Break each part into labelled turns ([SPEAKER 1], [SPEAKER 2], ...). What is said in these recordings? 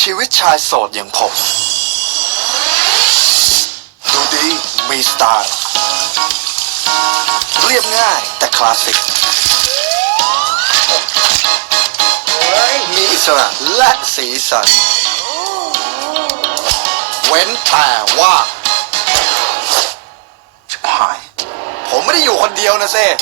[SPEAKER 1] ชีวิตชายโสดอย่างผม ดูดีมีสไตล์เรียบง่ายแต่คลาสสิกมีอิสระและสีสัน เว้นแต่ว่าชิบหายผมไม่ได้อยู่คนเดียวนะเซ่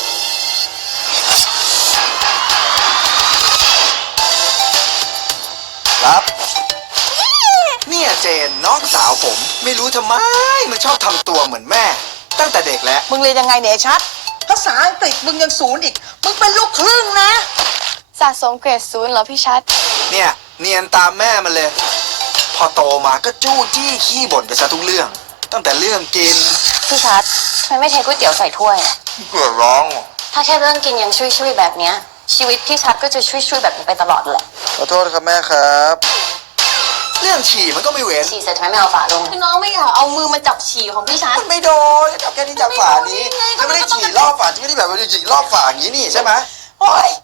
[SPEAKER 1] ครับเนี่ยเจนน้องสาวผมไม่รู้ทำไมมันชอบทำตัวเหมือนแม่ ตั้งแต่เด็กแล้ว
[SPEAKER 2] มึงเรียนยังไงเนี่ยชัดภาษาอังกฤษมึงยังศูนย์อีกมึงเป็นลูกครึ่งนะ
[SPEAKER 3] สะสมเกรดศูนย์เหรอพี่ชัด
[SPEAKER 1] เนี่ยเนียนตามแม่มันเลย พอโตมาก็จู้จี้ขี้บ่นไปซะทุกเรื่อง ตั้งแต่เรื่องกิน
[SPEAKER 4] พี่ชัดทำไมไม่เทก๋วยเตี๋ยวใส่ถ้วยอะ
[SPEAKER 1] เกิดร้อง
[SPEAKER 4] ถ้าแค่เรื่องกินยังช่วยๆแบบเนี้ยชีวิตพี่ชัดก็จะช่วยๆแบบนี้ไปตลอดแหละ
[SPEAKER 1] ขอโทษครับแม่ครับ เรื่องฉี่มันก็ไม่เว้น
[SPEAKER 4] ฉี่เสร็จทำไมไม่เอาฝาลงคือน้องไม่อยากเอามือมาจับฉี่ของพี่ชัด
[SPEAKER 1] มันไม่โดนจับแค่นี้จับฝานี้จะไม่ได้ฉี่รอบฝาจะไม่ได้แบบว่าฉี่รอบฝาอย่างนี้นี่ใช่ไหมโอ๊ย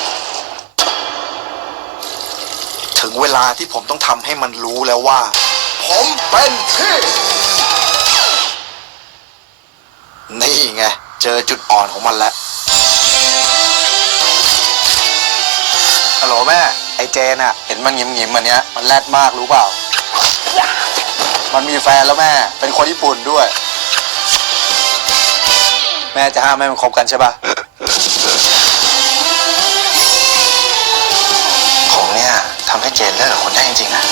[SPEAKER 1] ถึงเวลาที่ผมต้องทำให้มันรู้แล้วว่า ผมเป็นพี่นี่ไงเจอจุดอ่อนของมันแล้วฮัลโหลแม่ไอเจนอะเห็นมันหงิมๆมันเนี้ยมันแรดมากรู้เปล่า มันมีแฟนแล้วแม่เป็นคนญี่ปุ่นด้วย แม่จะห้ามให้มันคบกันใช่ปะของเนี่ยทำให้เจนเลิกกับคนได้จริงๆนะ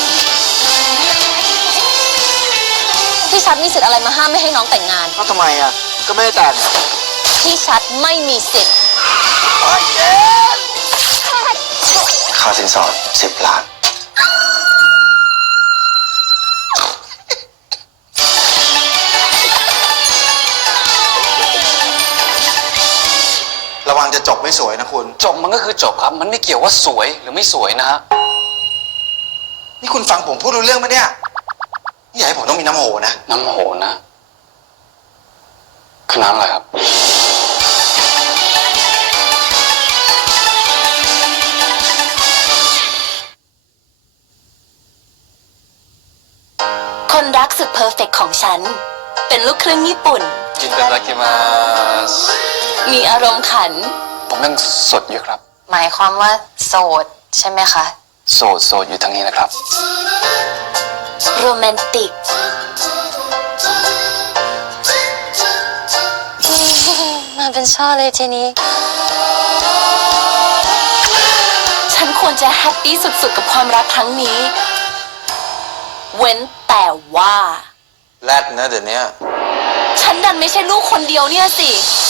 [SPEAKER 4] พี่ชัดมีสิทธิ์อะไรมาห้ามไม่ให้น้องแต่งงาน
[SPEAKER 1] ก็ทำไมอะก็ไม่ได้แต่ง
[SPEAKER 4] พี่ชัดไม่มีสิทธิ์
[SPEAKER 1] ค่าสินสอด10 ล้านระวังจะจบไม่สวยนะคุณ
[SPEAKER 5] จบมันก็คือจบครับ มันไม่เกี่ยวว่าสวยหรือไม่สวยนะฮะ
[SPEAKER 1] นี่คุณฟังผมพูดรู้เรื่องไหมเนี่ยนี่อย่าให้ผมต้องมีน้ำโหนะ
[SPEAKER 5] น้ำโหนะคือน้ำอะไรครับ
[SPEAKER 4] คนรักสุดเพอร์เฟกต์ของฉันเป็นลูกครึ่งญี่ปุ่น
[SPEAKER 5] กินเดรากิมาส
[SPEAKER 4] มีอารมณ์ขัน
[SPEAKER 5] ผมยังสดอยู่ครับ
[SPEAKER 4] หมายความว่าโสดใช่ไหมคะ
[SPEAKER 5] โสดอยู่ทางนี้นะครับ
[SPEAKER 4] โรแมนติก มาเป็นช่อเลยทีนี้ ฉันควรจะแฮปปี้สุดๆกับความรักครั้งนี้ เว้นแต่ว่า
[SPEAKER 1] แรดนะเดี๋ยวนี้
[SPEAKER 4] ฉันดันไม่ใช่ลูกคนเดียวเนี่ยสิ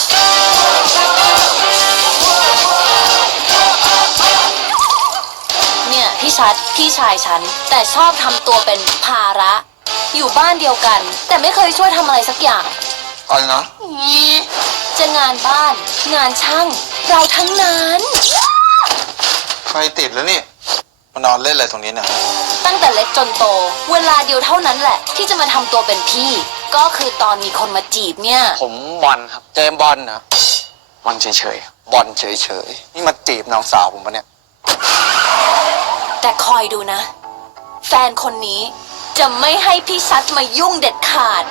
[SPEAKER 4] เนี่ยพี่ชัดพี่ชายฉัน แต่ชอบทำตัวเป็นภาระ อยู่บ้านเดียวกัน แต่ไม่เคยช่วยทำอะไรสักอย่าง
[SPEAKER 1] อะไรนะ
[SPEAKER 4] จะงานบ้าน งานช่าง เราทั้งนั้น
[SPEAKER 1] ไฟติดแล้วนี่มานอนเล่นอะไรตรงนี้เนี่ย
[SPEAKER 4] ตั้งแต่เล็กจนโต เวลาเดียวเท่านั้นแหละ ที่จะมาทำตัวเป็นพี่ ก็คือตอนมีคนมาจีบเนี่ย
[SPEAKER 5] ผมบอลครับ
[SPEAKER 1] เจมส์บอลนะ
[SPEAKER 5] บอลเฉย
[SPEAKER 1] บอลเฉยๆนี่มาจีบน้องสาวผมปะเนี่ย
[SPEAKER 4] แต่คอยดูนะ แฟนคนนี้จะไม่ให้พี่ชัดมายุ่งเด็ดขาด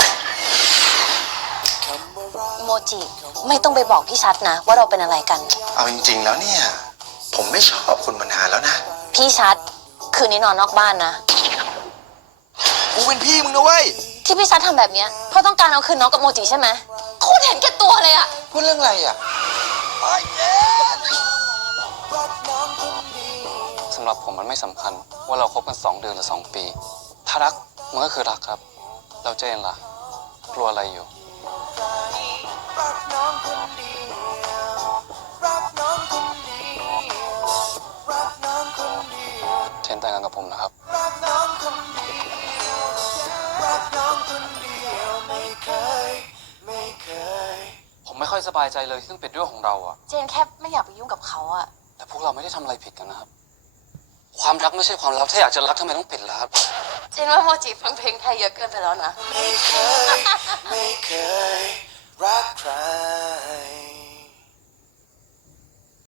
[SPEAKER 4] โมจิไม่ต้องไปบอกพี่ชัดนะ ว่าเราเป็นอะไรกัน
[SPEAKER 1] เอาจริงๆแล้วเนี่ย ผมไม่ชอบคุณมานานแล้วนะ
[SPEAKER 4] พี่ชัดคืนนี้นอนนอกบ้านนะ
[SPEAKER 1] กูเป็นพี่มึงนะเว้ย
[SPEAKER 4] ที่พี่ชัดทำแบบเนี้ยเพราะต้องการเอาคืนน้องกับโมจิใช่ไหมโคตรเห็นแก่ตัวเลยอะ
[SPEAKER 1] พูดเรื่องอะไรอ่ะ
[SPEAKER 5] ๆสำหรับผมมันไม่สำคัญ ว่าเราคบกัน2 เดือนหรือ2 ปี ถ้ารักมันก็คือรักครับ เราเจนล่ะ กลัวอะไรอยู่ เจนแต่งงานกับผมนะครับ ผมไม่ค่อยสบายใจเลยที่ต้องเป็นเรื่องของเราอะ
[SPEAKER 4] เจนแค่ไม่อยากไปยุ่งกับเขาอะ
[SPEAKER 5] แต่พวกเราไม่ได้ทำอะไรผิดกันนะครับ ความรักไม่ใช่ความลับถ้าอยากจะรักทำไมต้องปิดล่ะครับ
[SPEAKER 4] เจนว่าโมจิฟังเพลงไทยเยอะเกินไปแล้วนะ
[SPEAKER 1] ไม่เคยรักใคร